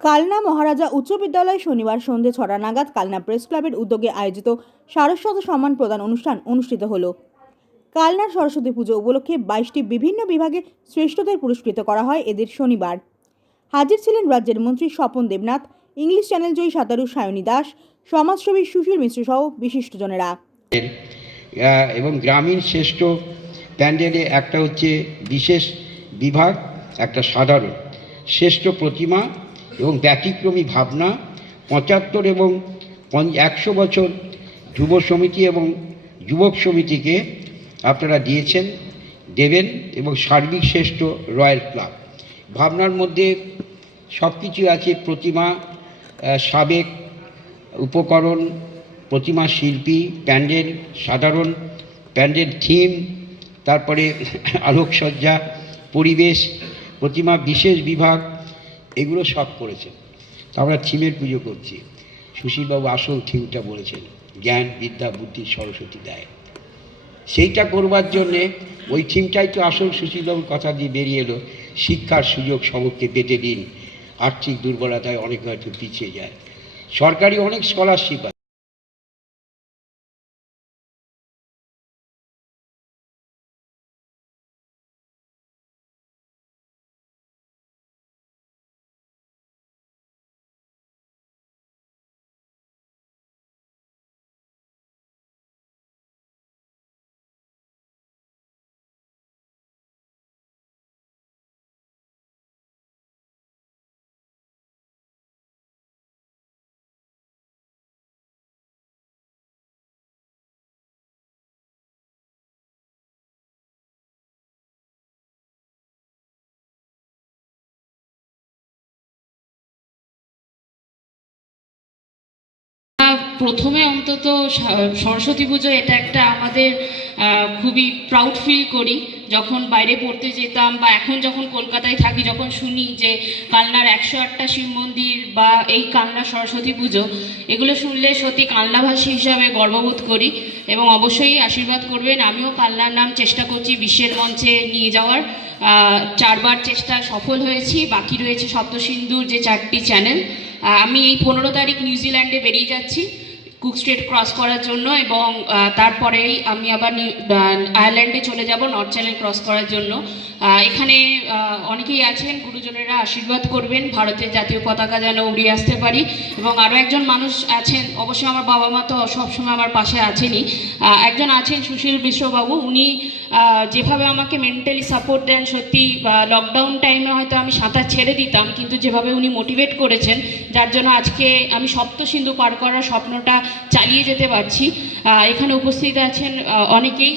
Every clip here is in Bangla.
কালনা মহারাজা উচ্চ বিদ্যালয় শনিবার সন্ধ্যে 6টা নাগাদ কালনা প্রেস ক্লাবের উদ্যোগে আয়োজিত সারস্বত সম্মান প্রদান অনুষ্ঠান অনুষ্ঠিত হলো। কালনার সরস্বতী পুজো উপলক্ষে 22টি বিভিন্ন বিভাগে শ্রেষ্ঠদের পুরস্কৃত করা হয় এদের শনিবার। হাজির ছিলেন রাজ্যের মন্ত্রী স্বপন দেবনাথ, ইংলিশ চ্যানেল জয়ী সাঁতারু সায়নী দাস, সমাজসেবী সুশীল মিশ্র সহ বিশিষ্টজনেরা। এবং গ্রামীণ শ্রেষ্ঠ প্যান্ডেলে একটা হচ্ছে বিশেষ বিভাগ, একটা সাধারণ শ্রেষ্ঠ প্রতিমা এবং ব্যতিক্রমী ভাবনা, 75 এবং 100 বছর যুব সমিতি এবং যুবক সমিতিকে আপনারা দেবেন এবং সার্বিক শ্রেষ্ঠ রয়্যাল ক্লাব। ভাবনার মধ্যে সব কিছু আছে: প্রতিমা, সাবেক উপকরণ, প্রতিমা শিল্পী, প্যান্ডেল, সাধারণ প্যান্ডেল থিম, তারপরে আলোকসজ্জা, পরিবেশ, প্রতিমা বিশেষ বিভাগ, এগুলো সব করেছেন। তো আমরা থিমের পুজো করছি। সুশীলবাবু আসল থিমটা বলেছেন, জ্ঞান বিদ্যা বুদ্ধি সরস্বতী দেয়। সেইটা করবার জন্যে ওই থিমটাই তো আসল সুশীলবাবুর কথা দিয়ে বেরিয়ে এলো, শিক্ষার সুযোগ সবকে পেতে দিন, আর্থিক দুর্বলতায় অনেক হয়তো পিছিয়ে যায়। সরকারি অনেক স্কলারশিপ আছে। প্রথমে অন্তত সরস্বতী পুজো এটা একটা আমাদের খুবই প্রাউড ফিল করি। যখন বাইরে পড়তে যেতাম বা এখন যখন কলকাতায় থাকি, যখন শুনি যে কালনার 108টা শিব মন্দির বা এই কালনা সরস্বতী পুজো, এগুলো শুনলে সত্যি কালনাভাষী হিসাবে গর্ববোধ করি এবং অবশ্যই আশীর্বাদ করবেন। আমিও কালনার নাম চেষ্টা করছি বিশ্বের মঞ্চে নিয়ে যাওয়ার। 4বার চেষ্টা সফল হয়েছি, বাকি রয়েছে সপ্তসিন্ধুর যে 4টি চ্যানেল। আমি এই 15 তারিখ নিউজিল্যান্ডে বেরিয়ে যাচ্ছি কুক স্ট্রেট ক্রস করার জন্য এবং তারপরেই আমি আবার আয়ারল্যান্ডে চলে যাব নর্থ চ্যানেল ক্রস করার জন্য। এখানে অনেকেই আছেন, গুরুজনেরা আশীর্বাদ করবেন ভারতের জাতীয় পতাকা যেন উড়িয়ে আসতে পারি। এবং আরও একজন মানুষ আছেন, অবশ্যই আমার বাবা মা তো সবসময় আমার পাশে আছেনই, একজন আছেন সুশীল মিশ্রবাবু। উনি যেভাবে আমাকে মেন্টালি সাপোর্ট দেন, সত্যি লকডাউন টাইমে হয়তো আমি সাঁতার ছেড়ে দিতাম, কিন্তু যেভাবে উনি মোটিভেট করেছেন, যার জন্য আজকে আমি সপ্তসিন্ধু পার করার স্বপ্নটা চালিয়ে যেতে পারছি। এখানে উপস্থিত আছেন অনেকেই,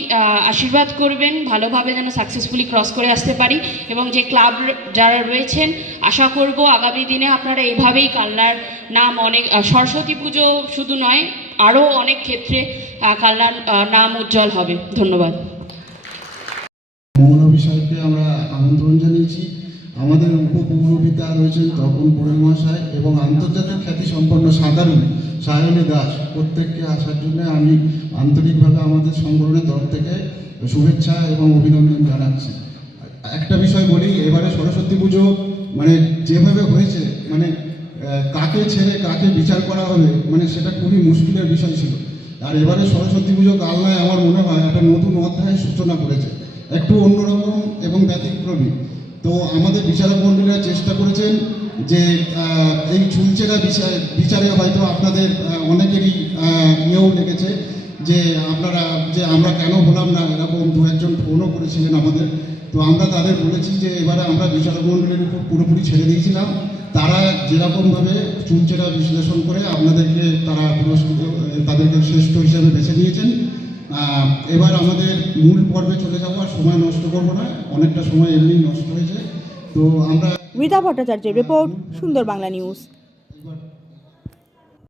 আশীর্বাদ করবেন ভালোভাবে যেন সাকসেসফুলি ক্রস করে আসতে পারি। এবং যে ক্লাব যারা রয়েছেন, আশা করব আগামী দিনে আপনারা এইভাবেই কালনার নাম অনেক, সরস্বতী পুজো শুধু নয়, আরও অনেক ক্ষেত্রে কালনার নাম উজ্জ্বল হবে। ধন্যবাদ। বিষয়কে আমরা আমন্ত্রণ জানিয়েছি। আমাদের উপপৌরপিতা রয়েছেন তপন পোড়েল মহাশয় এবং আন্তর্জাতিক খ্যাতিসম্পন্ন সাঁতারু সায়নী দাস, প্রত্যেককে আসার জন্য আমি আন্তরিকভাবে আমাদের সংগঠনের তরফ থেকে শুভেচ্ছা এবং অভিনন্দন জানাচ্ছি। একটা বিষয় বলি, এবারে সরস্বতী পুজো মানে যেভাবে হয়েছে, মানে কাকে ছেড়ে কাকে বিচার করা হবে, মানে সেটা খুবই মুশকিলের বিষয় ছিল। আর এবারে সরস্বতী পুজো কালনায় আমার মনে হয় একটা নতুন অধ্যায়ের সূচনা করেছে, একটু অন্যরকম এবং ব্যতিক্রমী। তো আমাদের বিচারক মণ্ডলীরা চেষ্টা করেছেন যে এই চুলচেরা বিচারে হয়তো আপনাদের অনেকেরই ইয়েও লেগেছে যে আমরা কেন হলাম না, এরকম 2-1জন ফোনও করেছিলেন আমাদের। তো আমরা তাদের বলেছি যে এবারে আমরা বিচারক মণ্ডলীর উপর পুরোপুরি ছেড়ে দিয়েছিলাম। তারা যেরকমভাবে চুলচেরা বিশ্লেষণ করে আপনাদেরকে তাদেরকে শ্রেষ্ঠ হিসেবে বেছে নিয়েছেন। এবার আমাদের মূল পর্বে চলে যাবো, আর সময় নষ্ট করবো না, অনেকটা সময় এমনি নষ্ট হয়েছে। তো আমরা রীতা ভট্টাচার্যের রিপোর্ট, সুন্দর বাংলা নিউজ।